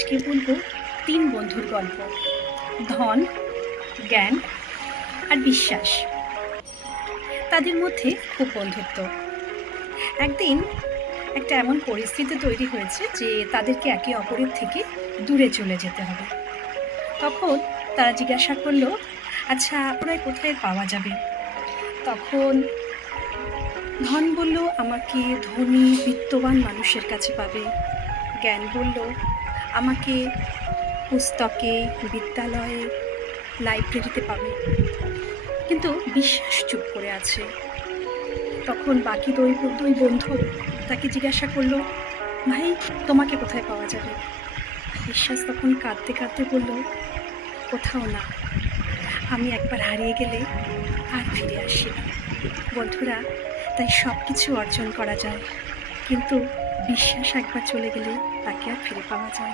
আজকে বলবো 3 বন্ধুর গল্প। ধন, জ্ঞান আর বিশ্বাস। তাদের মধ্যে খুব বন্ধুত্ব। একদিন একটা এমন পরিস্থিতি তৈরি হয়েছে যে তাদেরকে একে অপরের থেকে দূরে চলে যেতে হবে। তখন তারা জিজ্ঞাসা করলো, আচ্ছা ওরা কোথায় পাওয়া যাবে? তখন ধন বলল, আমাকে ধনী বিত্তবান মানুষের কাছে পাবে। জ্ঞান বলল, আমাকে পুস্তকে, বিদ্যালয়ে, লাইব্রেরিতে পাবে। কিন্তু বিশ্বাস চুপ করে আছে। তখন বাকি দুই বন্ধু তাকে জিজ্ঞাসা করলো, ভাই তোমাকে কোথায় পাওয়া যাবে? বিশ্বাস তখন কাঁদতে কাঁদতে বলল, কোথাও না, আমি একবার হারিয়ে গেলে আর ফিরে আসি না। বন্ধুরা, তাই সব কিছু অর্জন করা যায়, কিন্তু বিশ্বাস একবার চলে গেলে তাকে আর ফিরে পাওয়া যায় না।